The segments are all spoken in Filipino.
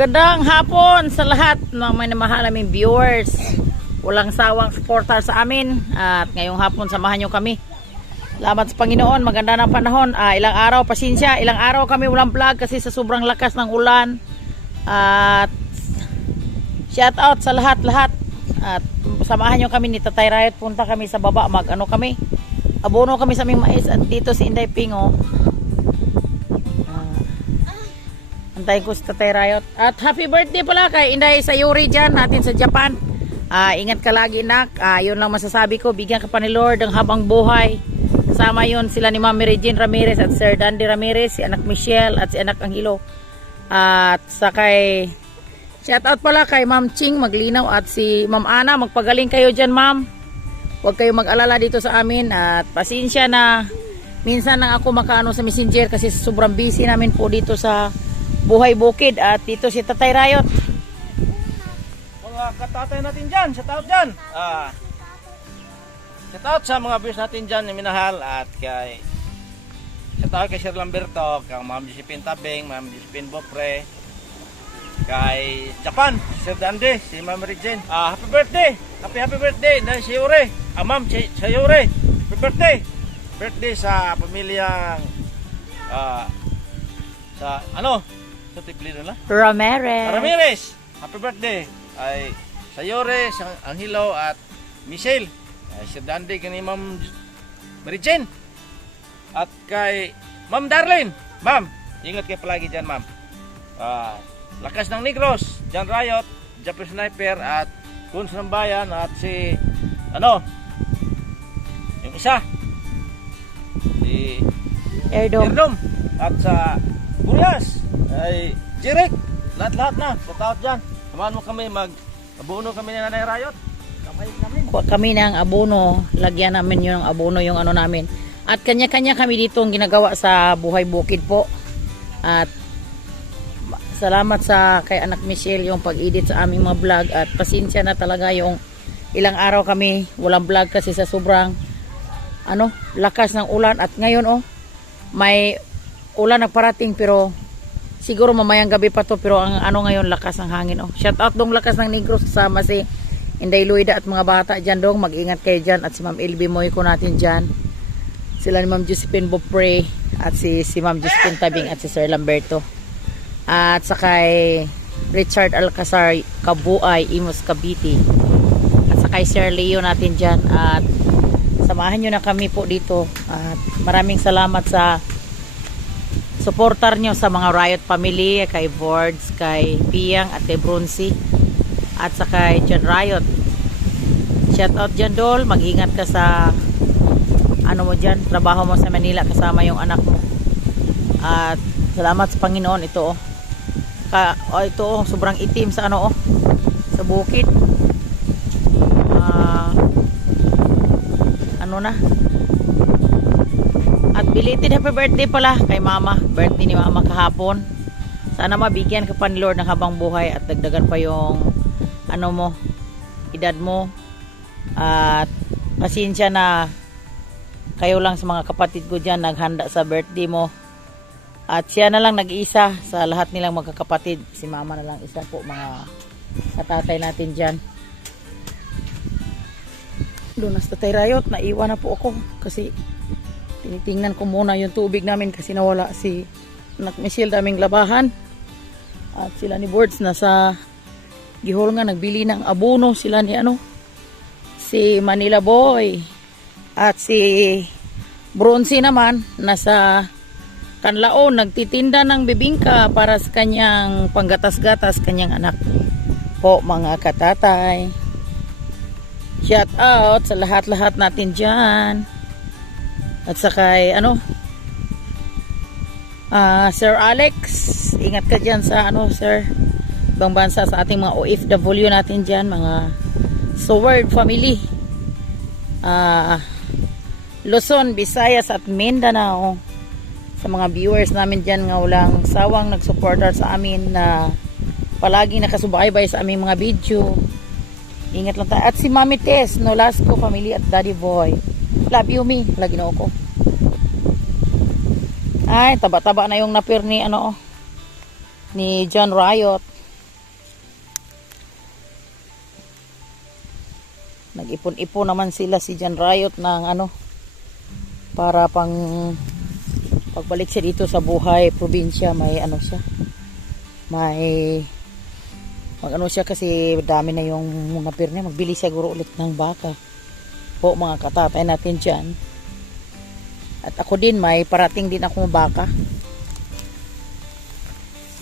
Magandang hapon sa lahat ng may namahal naming viewers. Walang sawang supporter sa amin. At ngayong hapon samahan nyo kami. Salamat sa Panginoon. Maganda ng panahon. Ilang araw, pasensya. Ilang araw kami walang vlog kasi sa sobrang lakas ng ulan. At shout out sa lahat-lahat. At samahan nyo kami ni Tatay Riot. Punta kami sa baba. Abono kami sa aming mais. At dito si Inday Pingo. Antayin ko si Tatay Riot. At happy birthday pala kay Inday Sayuri dyan natin sa Japan. Ingat ka lagi, nak. Yun lang masasabi ko. Bigyan ka pa ni Lord ng habang buhay. Kasama yun sila ni Ma'am Regine Ramirez at Sir Dandy Ramirez, si anak Michelle at si anak Angelo. At sa kay shout out pala kay Ma'am Ching Maglinaw at si Ma'am Ana. Magpagaling kayo dyan, ma'am. Huwag kayo mag-alala dito sa amin. At pasensya na minsan lang ako makaano sa messenger kasi sobrang busy namin po dito sa Buhay Bukid. At dito si Tatay Riot. Mga katatay natin dyan, shout out dyan. Shout out sa mga viewers natin dyan na minahal. At kay shout out kay Sir Lamberto, kay Ma'am Josephine Tabing, Ma'am Josephine Bopre, kay Japan, Sir Dandy, si Ma'am Regine. Happy birthday! Happy birthday na Sayuri. Ma'am Sayuri, happy birthday! Birthday sa pamilyang sa sa tipli nila? Ramirez. Happy birthday ay Sayore, Angelo at Michelle. Si Dandy kani Ma'am Regine. At kay Ma'am Darlene. Ma'am, ingat kayo palagi dyan, ma'am. Lakas ng Negros, John Riot, Japanese Sniper at Kuns ng Bayan at si yung isa si Erdom at sa Burias ay Jirek, lahat na sa tao dyan. Samahan mo kami, mag-abono kami ni Nanay Riot. Kuha kami ng abono, lagyan namin yung abono yung ano namin. At kanya-kanya kami dito ang ginagawa sa Buhay Bukid po. At salamat sa kay anak Michelle yung pag-edit sa aming mga vlog. At pasensya na talaga yung ilang araw kami walang vlog kasi sa sobrang lakas ng ulan. At ngayon may ulan nagparating pero siguro mamayang gabi pa to, pero ang ngayon lakas ng hangin. Shout out dong lakas ng Negros, kasama si Inday Luida at mga bata dyan dong. Mag-ingat kayo dyan. At si Ma'am Elby Moy ko natin dyan. Sila ni Ma'am Josephine Bopre at si Ma'am Josephine Tabing at si Sir Lamberto. At sa kay Richard Alcazar Kabuay, Imos Cavite. At sa kay Sir Leo natin dyan. At samahan nyo na kami po dito. At maraming salamat sa supporter nyo sa mga Riot family, kay Boards, kay Piyang at kay Bronzy at sa kay John Riot. Shout out dyan, Dol. Mag-ingat ka sa mo dyan, trabaho mo sa Manila kasama yung anak mo. At salamat sa Panginoon. Ito ito sobrang itim sa sa bukid. Na at belated happy birthday pala kay mama. Birthday ni mama kahapon. Sana mabigyan ka pa ni Lord ng habang buhay at dagdagan pa yung edad mo. At pasensya na kayo lang sa mga kapatid ko dyan naghanda sa birthday mo. At siya na lang nag-iisa sa lahat nilang magkakapatid. Si mama na lang isa po, mga katatay natin dyan. Doon na sa Tatay Riot, naiwan na po ako kasi tinitingnan ko muna yung tubig namin kasi nawala si anak Michelle, daming labahan. At sila ni Boards nasa Gihol nga, nagbili ng abono sila ni si Manila Boy. At si Bronzy naman nasa Kanlaon, nagtitinda ng bibingka para sa kanyang panggatas-gatas, kanyang anak po, mga katatay. Shout out sa lahat-lahat natin dyan. At sa kay Sir Alex, ingat ka dyan sa sir, ibang bansa, sa ating mga OFW natin dyan, mga Sword family, Luzon, Visayas at Mindanao. Sa mga viewers namin dyan nga walang sawang nagsuporter sa amin na palagi nakasubaybay sa aming mga video. Ingat lang tayo. At si Mami Tess Nolasco family at Daddy Boy, love you me, lagi na ako. Ay, taba-taba na yung napir ni ni John Riot. Nag-ipon-ipon naman sila si Jan Riot ng ano, para pang pagbalik siya dito sa buhay probinsya. May ano siya, may mag ano siya kasi dami na yung mga pirne. Magbili siguro ulit ng baka po, mga katatay natin dyan. At ako din, may parating din akong baka.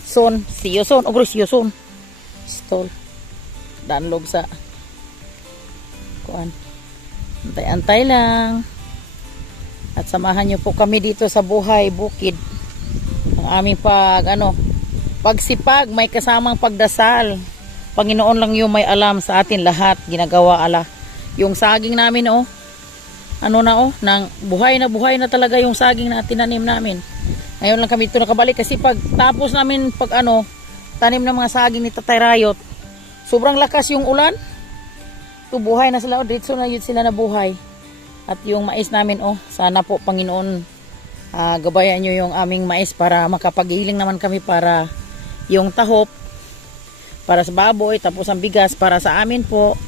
Son, see you soon. Ogro, see you soon. Stol. Danlog sa kuan. Antay-antay lang. At samahan niyo po kami dito sa buhay bukid. Ang aming pagsipag, may kasamang pagdasal. Panginoon lang yung may alam sa atin lahat. Ginagawa ala. Yung saging namin nang buhay na talaga yung saging na tinanim namin. Ngayon lang kami ito nakabalik kasi pag tapos namin tanim ng mga saging ni Tatay Riot, sobrang lakas yung ulan. Buhay na sila, diretso na yun sila na buhay. At yung mais namin, sana po Panginoon, gabayan nyo yung aming mais para makapaghiling naman kami para yung tahop, para sa baboy, tapos ang bigas para sa amin po.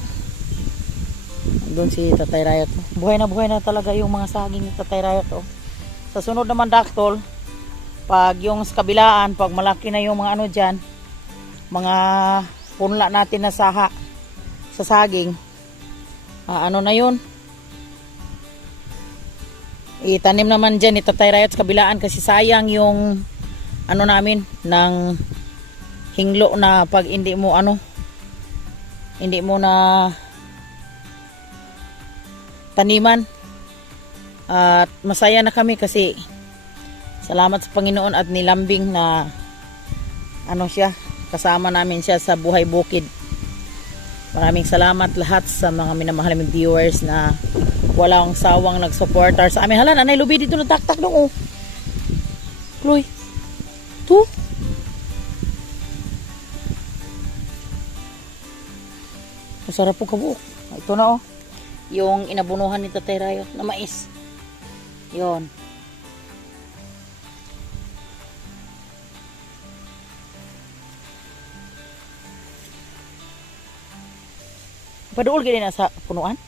Doon si Tatay Riot. Buhay na talaga yung mga saging ni Tatay Riot. Sa sunod naman, Daktol, pag yung sa kabilaan, pag malaki na yung mga dyan, mga punla natin na saha sa saging, na yun, itanim naman dyan ni Tatay Riot sa kabilaan kasi sayang yung namin ng hinglo na pag hindi mo na taniman. At masaya na kami kasi salamat sa Panginoon at nilambing na siya, kasama namin siya sa buhay bukid. Maraming salamat lahat sa mga minamahal naming viewers na walang sawang nag-supporter sa amin. Hala, Nanay Lubi dito na taktak dong. Chloe, tu masarap po kabuok. Ito na yung inabunuhan ni Tatay Riot na mais. Yon. Paduol gini na sa punuan.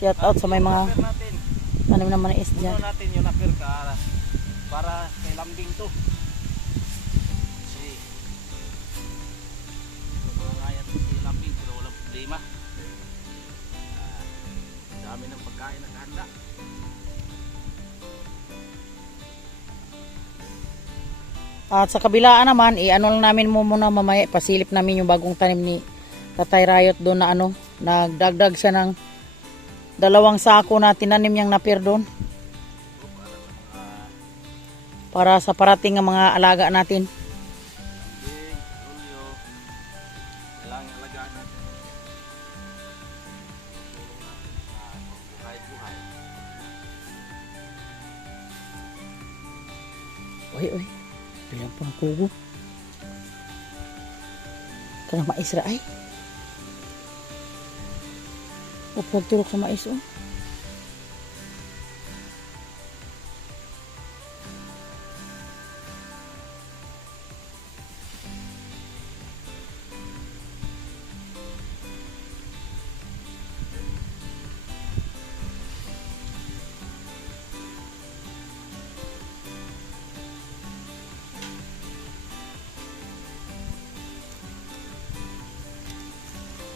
Shout out sa may mga tanim na mais dyan. Puno natin yung napir para kay lambing to. Dami ng pagkain na kahanda. At sa kabilaan naman, lang namin muna mamaya, pasilip namin yung bagong tanim ni Tatay Riot doon na nagdagdag siya ng 2 sako na tinanim niyang napir doon. Para sa parating ng mga alaga natin. Uy. Bilang pang kugo. Kanang mais ra ay. O pagturok sa mais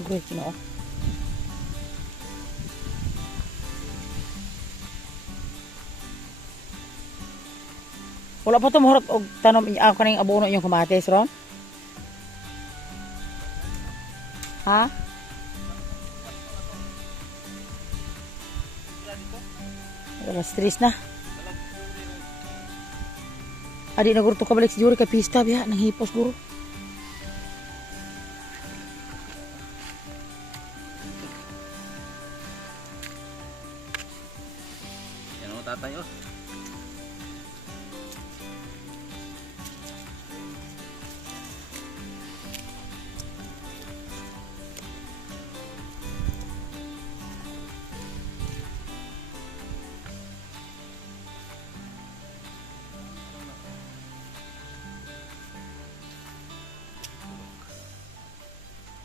Great, wala pa ito mahurot og tanom ako kaning abono inyong kamatis ron? Ha? Wala stress na. Adi na guro to kabalik si Juri kay pista biya nang hipos guro. Tatay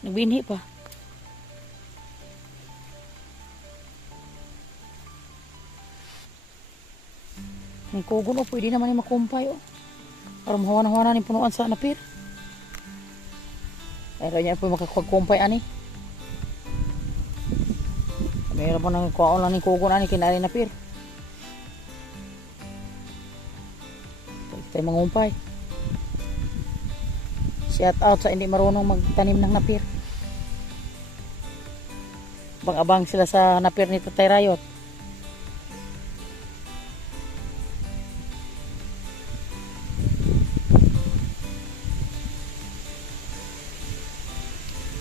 Nagbinhi pa. Ang kugon o, pwede naman yung makumpay o. Para mahawa-hawa na yung punuan sa napir. Pero niya po makakagkumpay ani. Mayroon po nang kuwaon lang ni kugon ani kinari napir. Tayo mangumpay. Shout out sa hindi marunong magtanim ng napir. Abang-abang sila sa napir ni Tatay Rayot.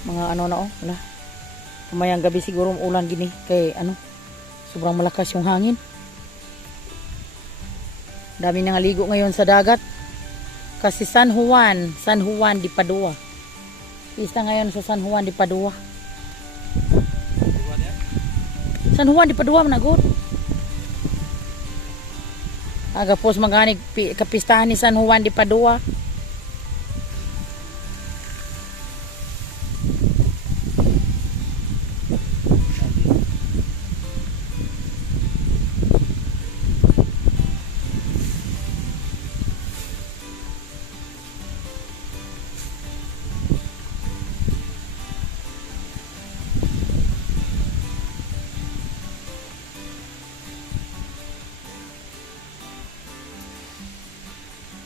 Mga ano na oh, wala. Kumayang gabi siguro ulan gini kay ano, sobrang malakas yung hangin. Dami nang aligo ngayon sa dagat. Kasi San Juan di Padua. Pista ngayon sa San Juan di Padua. San Juan di Padua managot. Aga pos maganig kapistahan ni San Juan di Padua.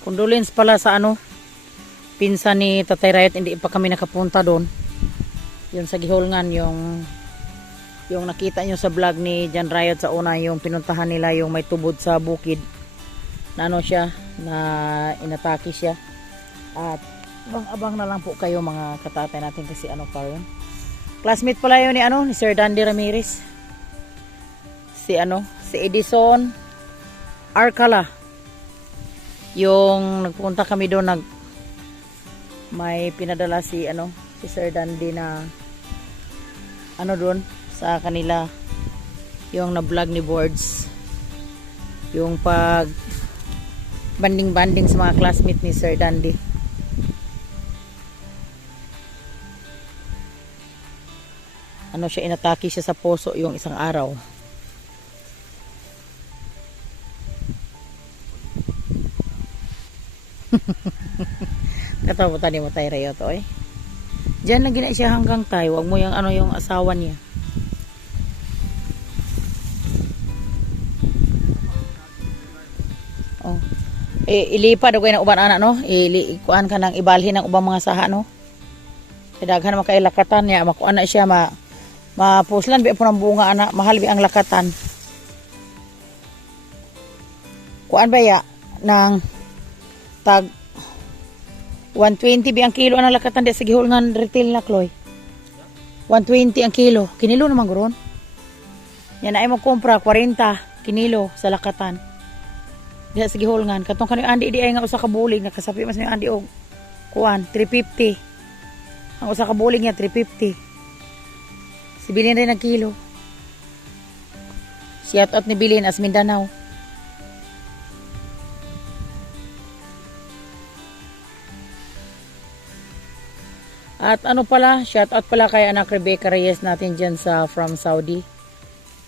Condolence pala sa ano, pinsan ni Tatay Rayot, hindi pa kami nakapunta doon. Yun sa Gihulngan, yung nakita nyo sa vlog ni Jan Rayot sa una, yung pinuntahan nila yung may tubod sa bukid. Na ano siya, na inatake siya. At abang na lang po kayo mga katatay natin kasi ano pa yun. Classmate pala yun ni Sir Dandy Ramirez. Si Edison Arcala. Yung nagpunta kami doon, may pinadala si Sir Dandy na doon sa kanila, yung na vlog ni Boards, yung pag banding sa mga classmate ni Sir Dandy. Inatake siya sa puso yung isang araw. Kataputan ni mo tayo Rayot oy. Diyan lang gina siya hanggang tayo. Wag mo yung yung asawa niya. Oh. Ilipad ako ng uban anak no. Ikuan ka nang ibalhin ng ubang mga saha no. Daghan na makailakatan niya, makuan na siya mapuslan bi po ng bunga ana, mahal bi ang lakatan. Kuan ba ya ng tag 120 bi ang kilo ang lakatan di sa Gihulngan retail na Chloe. 120 ang kilo. Kinilo naman guron. Yan ay mo kumpra 40 kinilo sa lakatan. Di sa Gihulngan. Katong kani andi di ay nga usa ka bulig nakasapi mas may andi og kuan 350. Ang usa ka bulig niya 350. Si Bilin rin ang kilo. Shout out ni Bilin as Mindanao. At shout out pala kay anak Rebecca Reyes natin dyan from Saudi.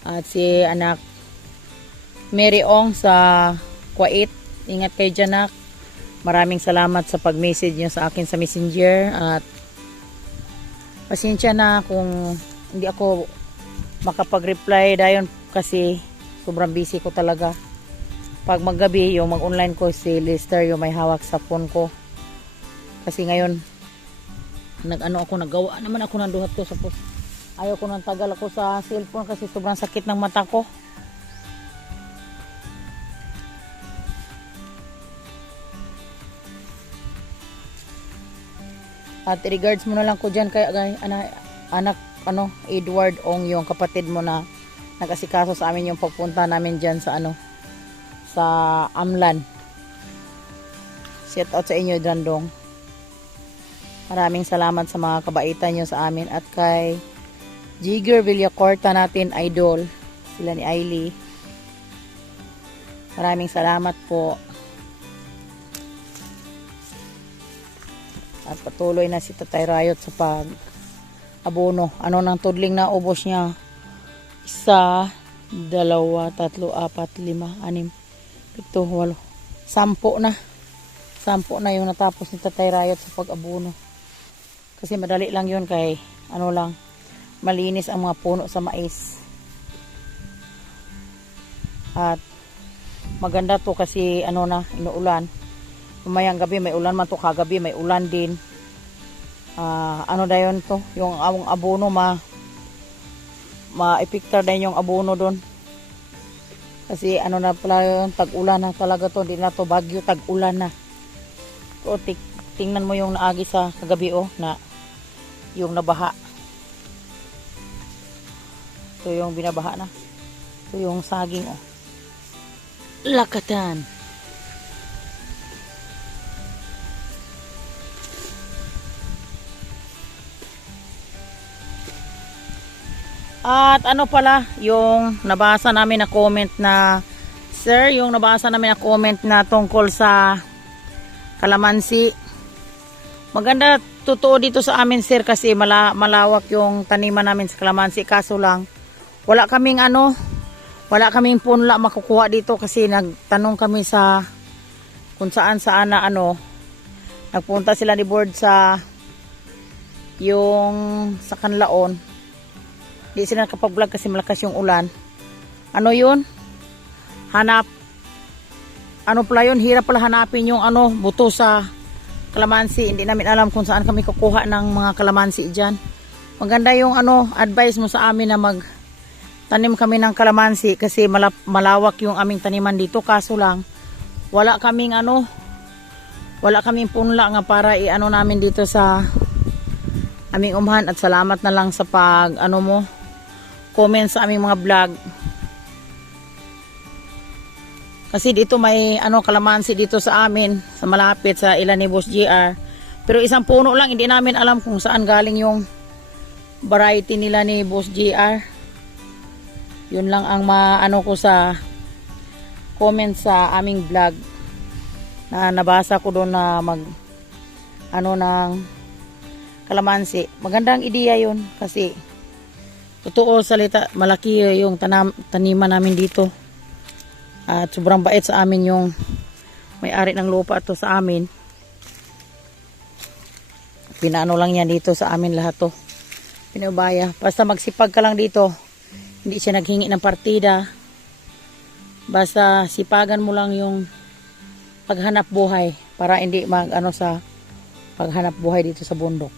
At si anak Mary Ong sa Kuwait. Ingat kayo dyan, anak. Maraming salamat sa pag-message nyo sa akin sa Messenger. At pasensya na kung hindi ako makapag-reply dayon kasi sobrang busy ko talaga. Pag maggabi, yung mag-online ko si Lester, yung may hawak sa phone ko. Kasi ngayon, naggawa naman ako ng duhat ko sa post. Ayaw ko nang tagal ako sa cellphone kasi sobrang sakit ng mata ko. At regards mo na lang ko dyan kay anak Edward Ong, yung kapatid mo na nag-asikaso sa amin yung pagpunta namin dyan sa sa Amlan. Shout out sa inyo Dandong. Maraming salamat sa mga kabaitan nyo sa amin. At kay Jigger Villacorta natin, idol. Sila ni Ailey. Maraming salamat po. At patuloy na si Tatay Rayot sa abono. Ano nang tudling na ubos niya? 1, 2, 3, 4, 5, 6, 7, 8, 10 na. 10 na yung natapos ni Tatay Rayot sa pag-abono. Kasi madali lang yun kay ano lang, malinis ang mga puno sa mais. At maganda to kasi ano na, inuulan. Mamayang gabi may ulan man to, kagabi may ulan din. Ano na yun to, yung abono ma-epektar din yung abono doon. Kasi ano na pala yun, tag-ulan na talaga to, hindi na to bagyo, tag-ulan na. So, tingnan mo yung naagi sa kagabi na yung nabaha. Ito yung binabaha na. Ito yung saging lakatan. At ano pala, yung nabasa namin na comment na, sir, yung nabasa namin na comment na tungkol sa kalamansi. Maganda, totoo dito sa amin, sir, kasi malawak yung taniman namin sa kalamansi. Kaso lang, wala kaming punla makukuha dito kasi nagtanong kami sa kung saan na nagpunta sila ni board sa yung sa Kanlaon. Di sila nakapag-vlog kasi malakas yung ulan. Ano yun? Ano pala yun? Hirap pala hanapin yung buto sa kalamansi. Hindi namin alam kung saan kami kukuha ng mga kalamansi dyan. Maganda yung advice mo sa amin na tanim kami ng kalamansi kasi malawak yung aming taniman dito. Kaso lang, wala kaming punla nga para namin dito sa aming umhan. At salamat na lang sa comment sa aming mga vlog. Kasi dito may kalamansi dito sa amin, sa malapit sa ilan ni Boss JR. Pero isang puno lang, hindi namin alam kung saan galing yung variety nila ni Boss JR. Yun lang ang ko sa comment sa aming vlog na nabasa ko doon na ng kalamansi. Magandang ideya yun kasi totoo salita, malaki yung taniman namin dito. At sobrang bait sa amin yung may-ari ng lupa to sa amin. Pinaano lang yan dito sa amin lahat to. Pinubaya. Basta magsipag ka lang dito. Hindi siya naghingi ng partida. Basta sipagan mo lang yung paghanap buhay para hindi sa paghanap buhay dito sa bundok.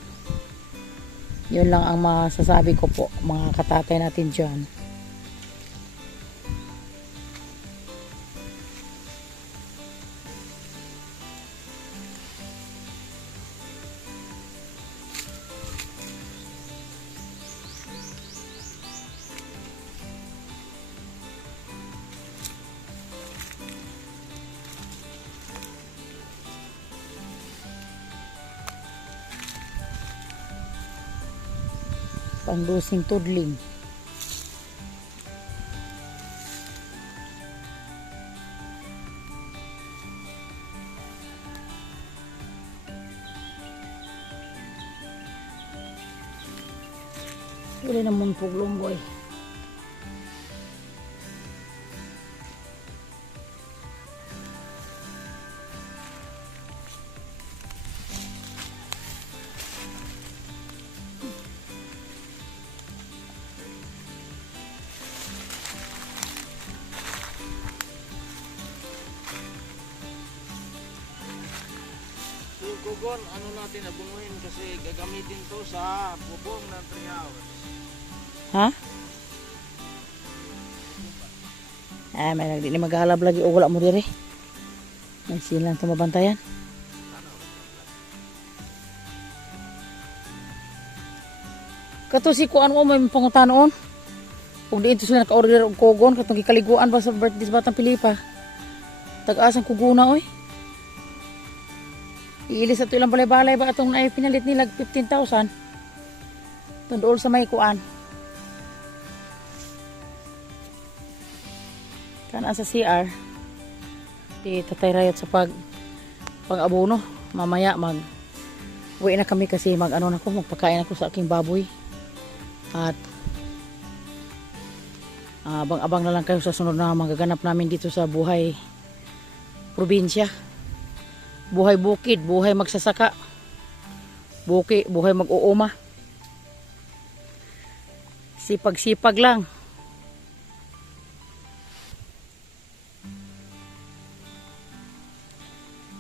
Yun lang ang masasabi ko po, mga katatay natin dyan. Pangdusing tudling. Wala naman puglong boy. Kugon, natin abunguhin kasi gagamitin to sa bubong ng treehouse. Ha? May nagdili maghalab lagi o wala mo diri. May silang tumabantayan. Kato si kuan mo may pangutanon. Ug diito sila naka-order og kugon katong gikaliguan ba sa birthday sa Batang Pilipa. Tag-asang kuguna oy. Iilis ato ilang balay-balay ba atong na pinalit nila 15,000. Tundol sa may kuan. Kana sa CR. Di Tatay Rayot sa pag-abono. Mamaya uwi na kami kasi magpakain ako sa aking baboy. At abang-abang na lang kayo sa sunod na magaganap namin dito sa buhay probinsya, buhay bukid, buhay magsasaka, buhay mag-uuma. Sipag-sipag lang.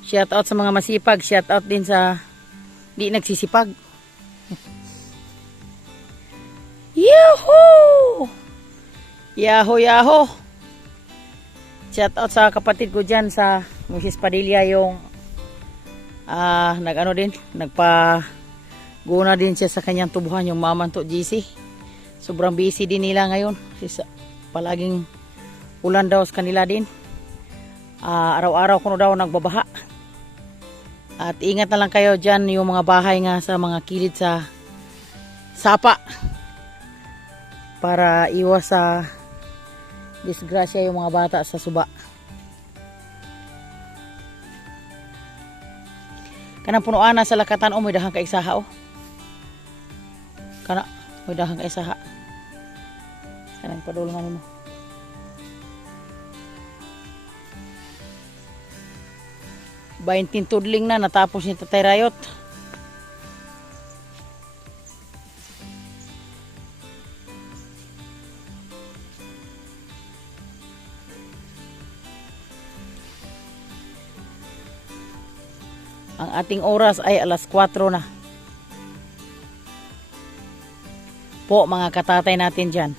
Shout out sa mga masipag, shout out din sa di nagsisipag. Yahoo! Yahoo, yahoo! Shout out sa kapatid ko dyan sa Mrs. Padilla, yung nagpa-guna din siya sa kanyang tubuhan, yung maman to GC. Sobrang busy din nila ngayon. Palaging ulan daw sa kanila din. Araw-araw kuno daw nagbabaha. At ingat na lang kayo dyan, yung mga bahay nga sa mga kilid sa sapa. Para iwas sa disgrasya yung mga bata sa suba. Kanang punuan na sa lakatan o may dahang kaisaha o. Kana may dahang kaisaha. Kanang padulungan mo. Tudling na natapos ni Tatay Rayot. Ang ating oras ay alas 4 na. Po mga katatay natin dyan.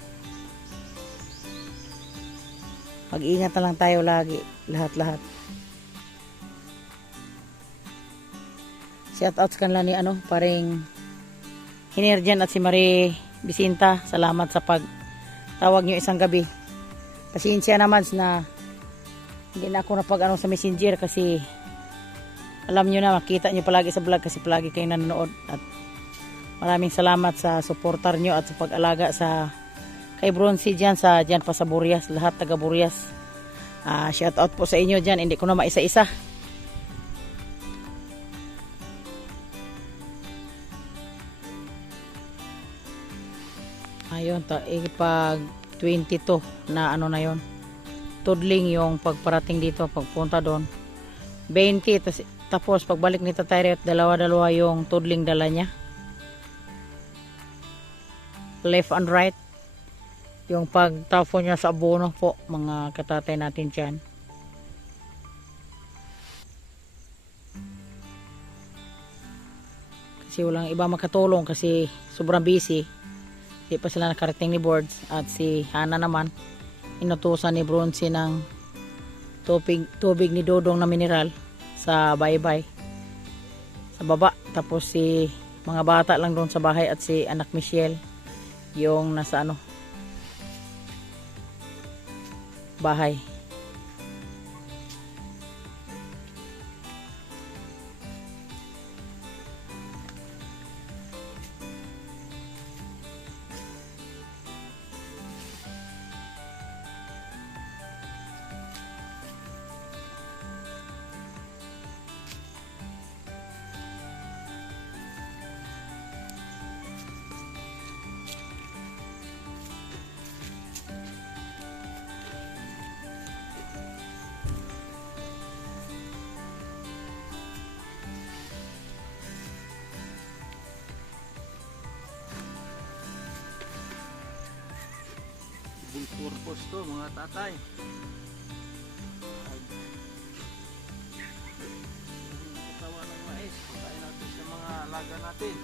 Mag-ingat na lang tayo lagi. Lahat-lahat. Shout out sa kanila ni paring Hinirjan at si Marie Bisinta. Salamat sa pagtawag nyo isang gabi. Pasensya naman na hindi na ako napag sa messenger kasi alam nyo na, makita nyo palagi sa vlog kasi palagi kayo nanonood. At maraming salamat sa suportar nyo at sa pag-alaga sa kay Bronzy dyan pa sa Burias, lahat taga Burias. Shout out po sa inyo dyan, hindi ko na maisa-isa. Ayun, pag 22 na na yon. Tudling yung pagparating dito, pagpunta doon. 20, tapos pagbalik ni Tatay Rayot, dalawa-dalawa yung tudling dala niya. Left and right. Yung pagtapon niya sa abono po, mga katatay natin dyan. Kasi walang iba makatulong kasi sobrang busy. Hindi pa sila nakarating ni Boards. At si Hana naman, inutusan ni Bronzy ng tubig ni Dodong na mineral sa baybay sa baba. Tapos si mga bata lang doon sa bahay at si anak Michelle yung nasa bahay. Purpose to mga tatay. Katawan ng mais, pagkain natin sa mga alaga natin.